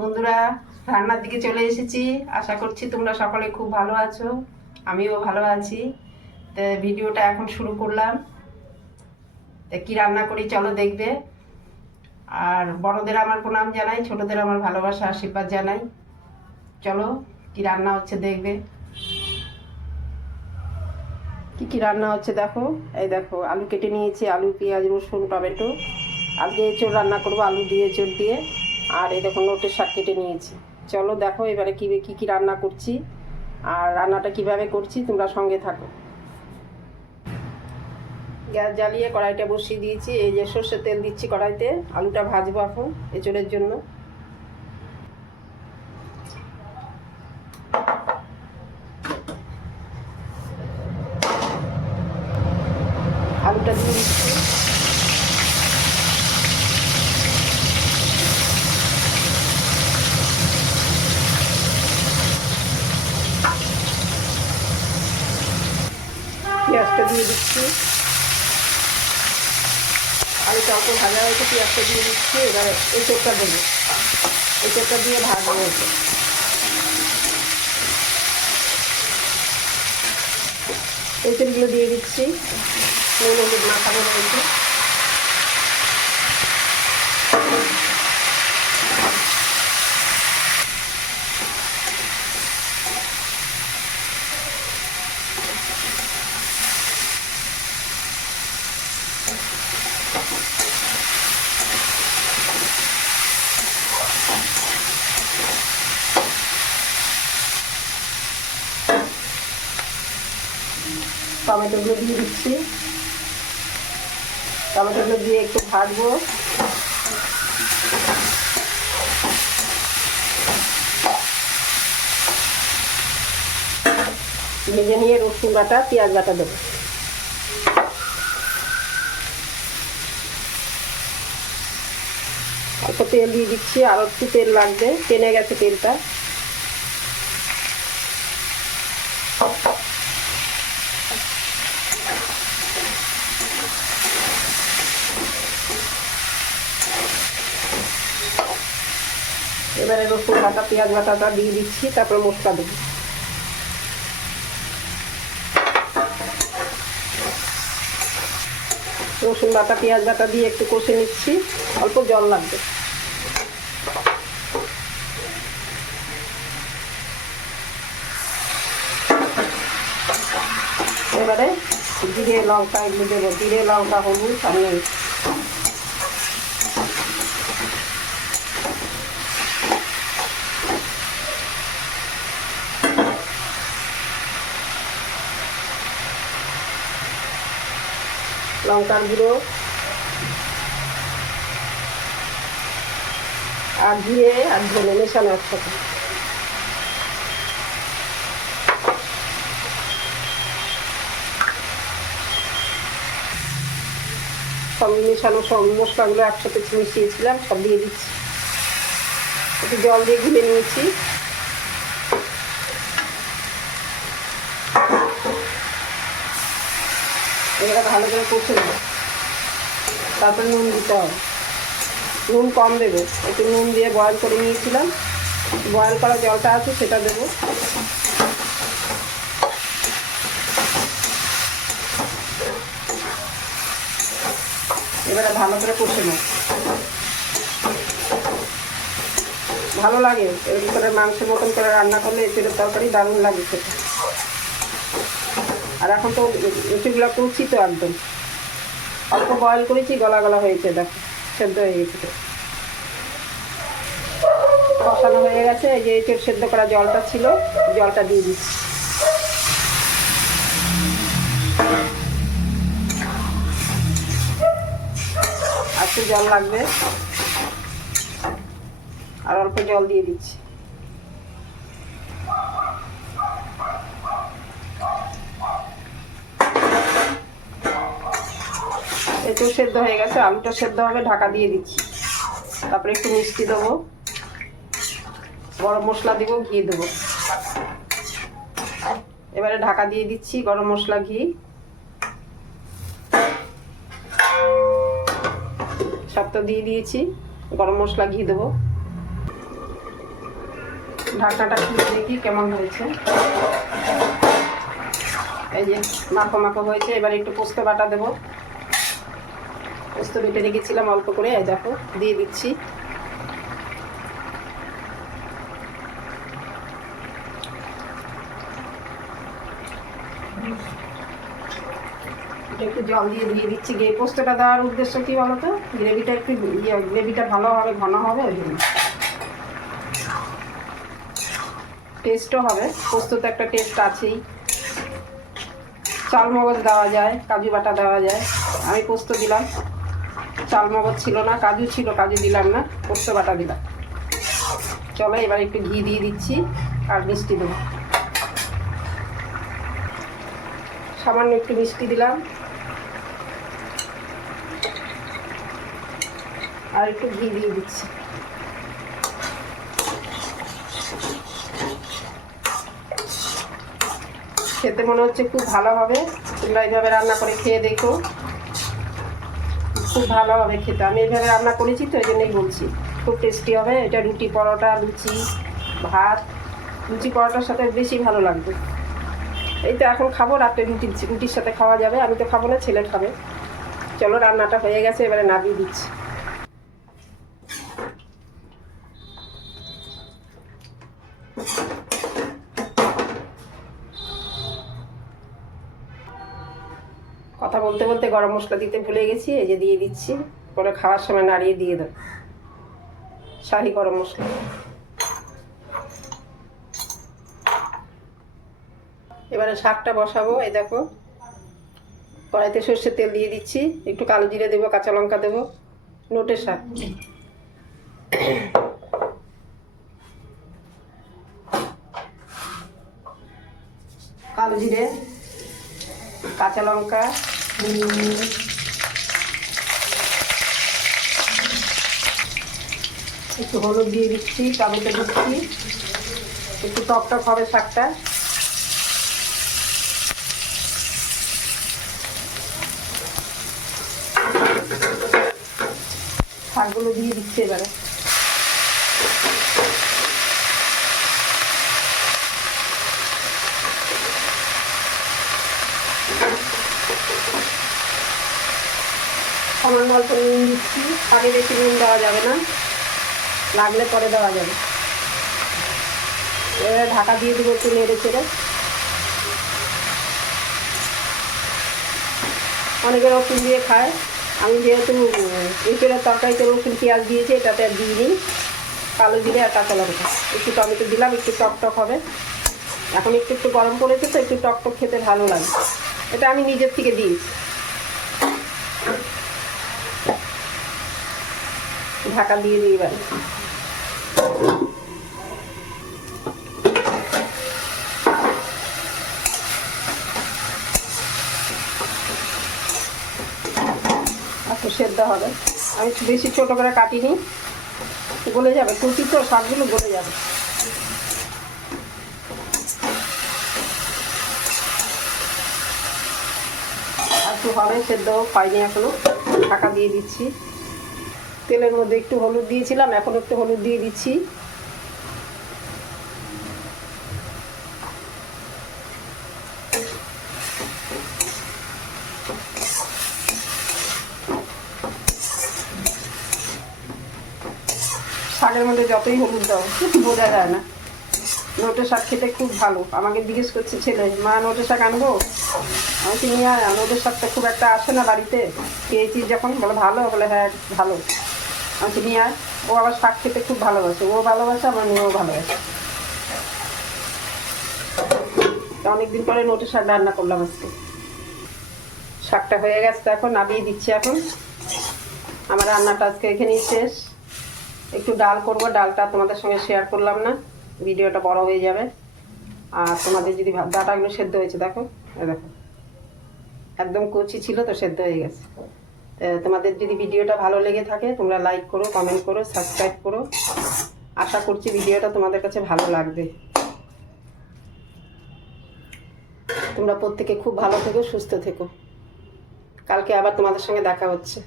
বন্ধুরা, রান্নার দিকে চলে এসেছি। আশা করছি তোমরা সকলে খুব ভালো আছো, আমিও ভালো আছি। তো ভিডিওটা এখন শুরু করলাম। তা কী রান্না করি চলো দেখবে। আর বড়দের আমার প্রণাম জানাই, ছোটদের আমার ভালোবাসা, আশীর্বাদ জানাই। চলো, কি রান্না হচ্ছে দেখবে। কি কি রান্না হচ্ছে দেখো। এই দেখো, আলু কেটে নিয়েছি, আলু, পেঁয়াজ, রসুন, টমেটো। আজকে এঁচড় রান্না করব, আলু দিয়ে এঁচড় দিয়ে। আর এই দেখো নোটের শাক কেটে নিয়েছি। চলো দেখো এবারে কী কী কী রান্না করছি আর রান্নাটা কীভাবে করছি, তোমরা সঙ্গে থাকো। গ্যাস জ্বালিয়ে কড়াইটা বসিয়ে দিয়েছি। এই যে সর্ষের তেল দিচ্ছি কড়াইতে। আলুটা ভাজবো এখন এঁচড়ের জন্য আলুটা দিয়ে দিচ্ছি পেঁয়াজটা দিয়ে দিচ্ছি। আলুটা অল্প ভাজা হয়েছে পেঁয়াজটা দিয়ে দিচ্ছি, এবার এই চোখটা দেবো। এই চোখটা দিয়ে ভাজবো। হয়েছে এঁচড়গুলো দিয়ে দিচ্ছি। নুন হলুদ টমেটোগুলো দিয়ে দিচ্ছি। টমেটোগুলো দিয়ে একটু ভাজবো। ভেজে নিয়ে রসুন বাটা, পেঁয়াজ বাটা দেবো। অল্প তেল দিয়ে দিচ্ছি, আর একটু তেল লাগবে। টেনে গেছে তেলটা। এবারে রসুন বাটা, পেঁয়াজ বাটাটা দিয়ে দিচ্ছি, তারপর মশলা দেবো। রসুন বাটা, পেঁয়াজ বাটা দিয়ে একটু কষে নিচ্ছি, অল্প জল লাগবে। এবারে জিরে, লঙ্কা এগুলো দেবো। জিরে, লঙ্কা, হলুদ আমি লঙ্কার গুঁড়ো আর দিয়ে আর ধনে মেশানো একসাথে। সব মেশানো সব মশলাগুলো একসাথে মিশিয়েছিলাম, সব দিয়ে দিচ্ছি। একটু জল দিয়ে গুলে নিয়েছি। এগুলো ভালো করে কষে নেব। তারপরে নুন দিতে হবে। নুন কম দেবে। একটু নুন দিয়ে বয়েল করে নিয়েছিলাম। বয়েল করা জলটা আছে, সেটা দেবো। এবারে ভালো করে কষে নেব। ভালো লাগে, এরকম করে মাংসের মতন করে রান্না করলে এঁচড়ের তরকারি দারুণ লাগে খেতে। আর এখন তো এঁচড়গুলো করছি তো একদম। অল্প বয়েল করেছি, গলা গলা হয়েছে, দেখো, সেদ্ধ হয়ে গেছে। কষানো হয়ে গেছে, এই যে এঁচড় সেদ্ধ করা জলটা ছিল, জলটা দিয়ে দিচ্ছি। একটু জল লাগবে। আর অল্প জল দিয়ে দিচ্ছি। এঁচড় সেদ্ধ হয়ে গেছে, আলুটা সেদ্ধ হবে, ঢাকা দিয়ে দিচ্ছি। তারপরে একটু মিষ্টি দেবো, গরম মশলা দেবো, ঘি দেবো। এবারে ঢাকা দিয়ে দিচ্ছি গরম মশলা, ঘি। সব তো দিয়ে দিয়েছি, গরম মশলা, ঘি দেবো। ঢাকনাটা খুলে দেখি কেমন হয়েছে। এই যে মাখো মাখো হয়েছে, এবার একটু পোস্ত বাটা দেবো। পোস্ত বেটে রেখেছিলাম অল্প করে দেখো, দিয়ে দিচ্ছি। একটু জল দিয়ে দিয়ে দিচ্ছি। গে পোস্তটা দেওয়ার উদ্দেশ্য কি বলতো? গ্রেভিটা একটু ইয়ে গ্রেভিটা ভালো হবে ঘন হবে, ওই জন্য। টেস্টও হবে। পোস্ত তো একটা টেস্ট আছেই। চাল মগজ দেওয়া যায়, কাজু বাটা দেওয়া যায়। আমি পোস্ত দিলাম। চাল মগজ ছিল না, কাজু ছিল, কাজু দিলাম না, পোস্ত বাটা দিলাম। চলো, এবার একটু ঘি দিয়ে দিচ্ছি আর মিষ্টি দেবো। সামান্য একটু মিষ্টি দিলাম। আর একটু ঘি দিয়ে দিচ্ছি। খেতে মনে হচ্ছে খুব ভালো হবে। তোমরা এইভাবে রান্না করে খেয়ে দেখো। খুব ভালো হবে খেতে। আমি এইভাবে রান্না করেছি তো এই জন্যই বলছি। খুব টেস্টি হবে, এটা রুটি পরোটা, লুচি, ভাত, লুচি পরোটার সাথে বেশি ভালো লাগবে। এই তো এখন খাব রাত্রে রুটি, রুটির সাথে খাওয়া যাবে। আমি তো খাব না, ছেলে খাবে। চলো, রান্নাটা হয়ে গেছে, এবারে নামিয়ে দিচ্ছি। কথা বলতে বলতে গরম মশলা দিতে ভুলে গেছি, এই যে দিয়ে দিচ্ছি। পরে খাওয়ার সময় নাড়িয়ে দিয়ে দেব। শাহি গরম মশলা। এবারে শাকটা বসাবো, এই দেখো। কড়াইতে সর্ষের তেল দিয়ে দিচ্ছি। একটু কালো জিরে দেবো, কাঁচা লঙ্কা দেবো। নোটের শাক। কালো জিরে, কাঁচা লঙ্কা একটু হলুদ দিয়ে দিচ্ছি, টমেটো দিচ্ছি। একটু টক টক হবে শাকটা। শাকগুলো দিয়ে দিচ্ছি এবারে। সামান্য অল্প নুন দিচ্ছি। আগে বেশি নুন দেওয়া যাবে না। লাগলে পরে দেওয়া যাবে। এবারে ঢাকা দিয়ে দেবো একটু নেড়ে চেড়ে। অনেকে রসুন দিয়ে খায়। আমি যেহেতু এঁচড়ের তরকারিতে রসুন, পেঁয়াজ দিয়েছি, এটাতে আর দিইনি। কালো জিরে আর কাঁচা লঙ্কা। একটু টমেটো দিলাম, একটু টক টক হবে। এখন একটু একটু গরম পড়েছে, তো একটু টক টক খেতে ভালো লাগে। এটা আমি নিজের থেকে দিয়েছি। ঢাকা দিয়ে এবার। একটু সেদ্ধ হবে। আমি বেশি ছোটো করে কাটিনি। গলে যাবে কুচি তো শাকগুলো গলে যাবে। একটু হবে সেদ্ধ পাইনি এখনও। ঢাকা দিয়ে দিচ্ছি। তেলের মধ্যে একটু হলুদ দিয়েছিলাম, এখন একটু হলুদ দিয়ে দিচ্ছি। শাকের মধ্যে যতই হলুদ দাও, বোঝা যায় না। নোটে শাক খেতে খুব ভালো। আমাকে জিজ্ঞেস করছে ছেলে, মা, নোটে শাক আনব? আমি আয় নোটের শাকটা খুব একটা আসে না বাড়িতে। পেয়েছি যখন? বলে, ভালো। বলে হ্যাঁ ভালো। নিয়ে আয়। ও আবার শাক খেতে খুব ভালোবাসে। ও ভালোবাসে, আমার মেয়েও ভালোবাসে। অনেকদিন পরে নোটে শাক রান্না করলাম আজকে। শাকটা হয়ে গেছে এখন, নামিয়ে দিচ্ছি এখন। আমার রান্নাটা আজকে এখানেই শেষ। একটু ডাল করব, ডালটা তোমাদের সঙ্গে শেয়ার করলাম না। ভিডিওটা বড় হয়ে যাবে। আর তোমাদের যদি ডাটাগুলো সেদ্ধ হয়েছে, দেখো। দেখো। একদম কচি ছিল তো সেদ্ধ হয়ে গেছে। তোমাদের যদি ভিডিওটা ভালো লেগে থাকে, তোমরা লাইক করো কমেন্ট করো সাবস্ক্রাইব করো। আশা করছি ভিডিওটা তোমাদের কাছে ভালো লাগবে। তোমরা প্রত্যেকে খুব ভালো থেকো, সুস্থ থেকো। কালকে আবার তোমাদের সঙ্গে দেখা হচ্ছে।